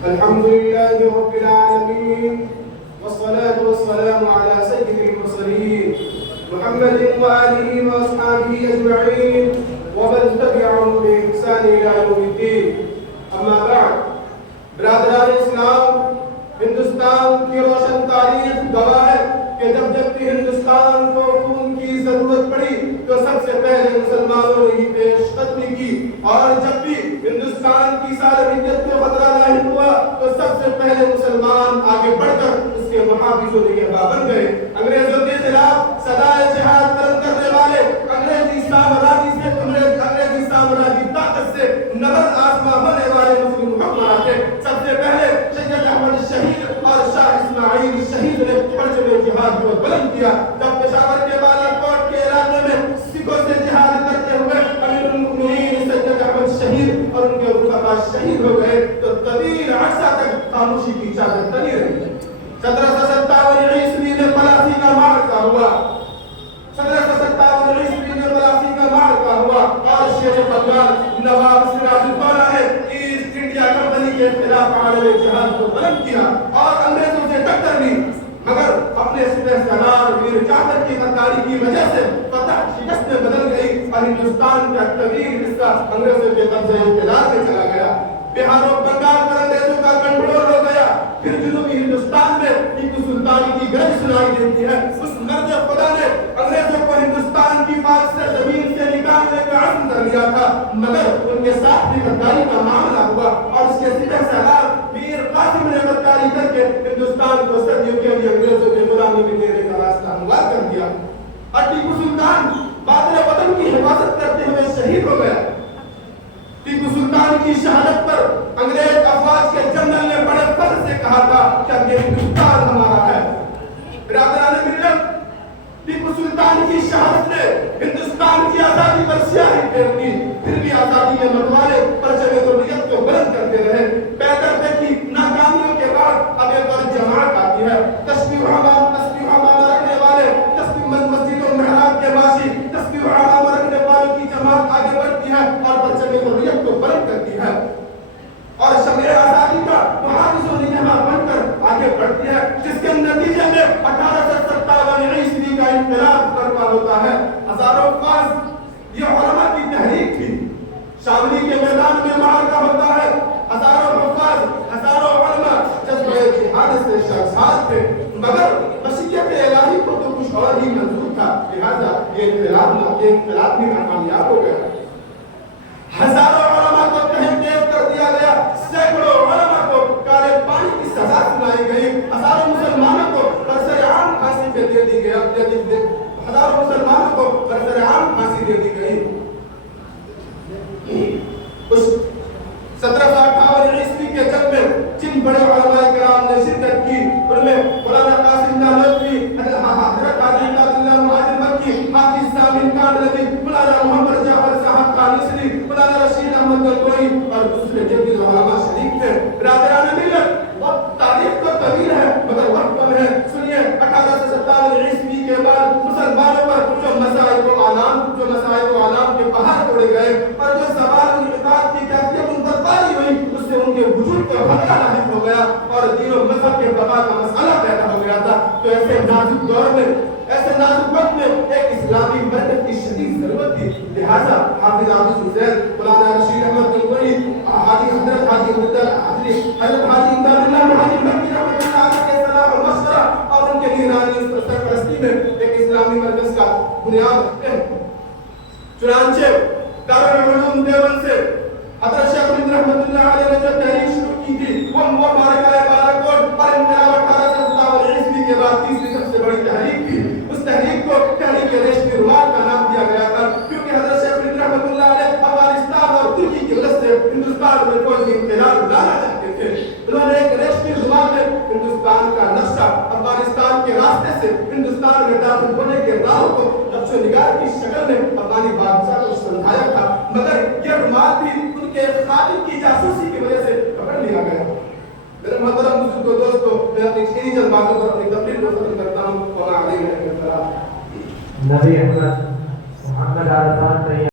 الحمد لله رب العالمين، والصلاة والسلام على سيد المرسلين محمد وآله وأصحابه أجمعين ومن تبعهم بإحسان إلى يوم الدين. أما بعد، برادران اسلام، ہندوستان کی روشن تاریخ گواہ ہے کہ جب بھی ہندوستان کو خون کی ضرورت پڑی تو سب سے پہلے مسلمانوں نے ہی پیش قدمی کی، اور جب بھی ہندوستان کی سالمیت کو خطرہ لاحق ہوا تو سب سے پہلے مسلمان آگے بڑھ کر اس کے محافظ و نگہباں بن گئے. انگریزوں کے خلاف صدائے جہاد بلند کرنے والے انگریزی سامراجی سے انگریزی سامراجی طاقت سے نبرد آزما ہونے والے مسلم حکمراں تھے. سب سے پہلے سید احمد شہید اور شاہ اسماعیل شہید نے پرچم جہاد کو بلند کیا. جب پشاور کے بالا کوٹ کے علاقے میں سکھوں سے جہاد کرتے ہوئے امیر المؤمنین سید احمد شہید اور ان کے رفقا شہید ہو گئے تو طویل عرصہ تک خاموشی کی اجازت نہیں رہی. 1757 عیسوی میں پلاسی کا معرکہ ہوا. 1757 عیسوی میں پلاسی کا معرکہ ہوا اور شیر بنگال نواب سراج الدولہ نے ایسٹ انڈیا کمپنی کے خلاف عالم جہاد کو بلند کیا اور انگریزوں سے ٹکر لی، مگر اپنے سپہ سالار ویر جعفر کی غداری کی وجہ سے فتح شکست میں بدل گئی اور ہندوستان کا طویل حصہ انگریزوں کے قبضے اقتدار میں چلا گیا. بہار و بنگال پر انگریزوں کا کنٹرول ہو گیا. پھر جنوبی ہندوستان میں ٹیپو سلطان کی گرج سنائی دیتی ہے. اس مرد خدا نے انگریزوں کو ہندوستان کی پاک سے زمین سے نکالنے کا عزم کر لیا تھا، مگر ان کے ساتھ بھی غداری کا معاملہ ہوا اور اس کے سپہ سالار میر قاسم نے غداری کر کے ہندوستان کو صدیوں کے لیے انگریزوں کے غلامی میں دینے کا راستہ ہموار کر دیا. اور ٹیپو سلطان بادل وطن کی حفاظت کرتے ہوئے شہید ہو گیا. ٹیپو سلطان کی شہادت پر انگریز افواج کے جنرل نے بڑے فخر سے کہا تھا کہ یہ ہندوستان ہمارا ہے. برادران ملت، ٹیپو سلطان کی شہادت نے ہندوستان کی آزادی پر سیاہی پھیر دی. پھر بھی آزادی کے متوالے پرچم حریت کو بلند کرتے رہے. پیدر کی ناکامیوں کے بعد اب ایک اور جماعت آتی ہے. تسبیح و حمام رکھنے والے، مسجد و محراب کے باشی، تسبیح و حمام رکھنے والوں کی جماعت آگے بڑھتی ہے اور پرچم حریت کو بلند کرتی ہے اور شمع آزادی کا محافظ و نگہباں بن کر آگے بڑھتی ہے، جس کے نتیجے میں 1857 عیسوی کا انقلاب برپا ہوتا ہے. ہزاروں افواج، یہ علماء کی تحریک تھی. شاملی کے میدان میں معرکہ ہوتا ہے. ہزاروں افواج، ہزاروں علماء جذبہ جہاد سے شرسار تھے، مگر مشیت الہی کو تو کچھ اور ہی منظور تھا، لہذا یہ انقلاب بھی ناکامیاب ہو گیا. ہزاروں علماء کو تحقیق کر دیا گیا، سینکڑوں علماء کو کالے پانی کی سزا سنائی گئی، ہزاروں مسلمانوں کو برسر-عام پھانسی پہ دے دی گئی، ہزاروں مسلمانوں کو برسر-عام پھانسی دے دی گئی. اس 1758 عیسوی کے جنگ میں جن بڑے علماء کرام نے شرکت کی ان میں مولانا قاسم نانوتوی، حضرت حاجی عبداللہ مہاجر مکی، حافظ سامین کاندھلوی، مولانا محمد جعفر صاحب قانصری، مولانا رشید احمد گنگوئی اور دوسرے جدید علماء شریک تھے. برادران ملت، وقت تاریخ تو طویل ہے مگر وقت کم ہے. سنیے، 1857 عیسوی کے بعد مسلمانوں پر جو مسائل و اعلام کے پہاڑ توڑے گئے اور جو سوال انعقاد کی کیفیت ان پر طاری ہوئی، اس سے ان کے وجود کا خطرہ لاحق ہو گیا اور دین و مذہب کے بقا کا مسئلہ پیدا ہو گیا تھا. تو ایسے نازک دور میں، ایسے نازک وقت میں ایک اسلامی مدد کی شدید ضرورت تھی. لہذا حافظ حسین، مولانا رشید احمد گنگوئی، حضرت حاجی عبداللہ مہاجر مکی رحمۃ اللہ علیہ کے صلاح و مشورہ اور ان کے نگرانی سرپرستی میں ایک اسلامی مرکز کا بنیاد رکھتے ہیں. چنانچہ دارالعلوم دیوبند سے حضرت شیخ الہند رحمۃ اللہ علیہ نے جو تحریک شروع کی تھی وہ معرکہ بالاکوٹ اور انقلاب 1857 عیسوی کے بعد تیسری سب سے بڑی تحریک تھی. اس تحریک کو تحریک ریشمی رومال کا نام دیا گیا تھا کیونکہ حضرت شیخ الہند رحمۃ اللہ علیہ افغانستان اور ترکی کی وجہ سے ہندوستان میں کوئی انقلاب لانا چاہتے تھے. انہوں نے ایک ریشمی رومال میں ہندوستان کا نقشہ افغانستان کے راستے سے ہندوستان میں داخل ہونے کے راہ کو نقش و نگار کی شکل میں افغانی بادشاہ کو سمجھایا تھا، مگر یہ رومال بھی ان کے خادم کی جاسوسی کی وجہ سے پکڑ لیا گیا. میرے محترم بزرگ کو دوستو، میں اپنی چند باتوں پر اپنی تقریر کو ختم کرتا ہوں. نبی احمد محمد عرفات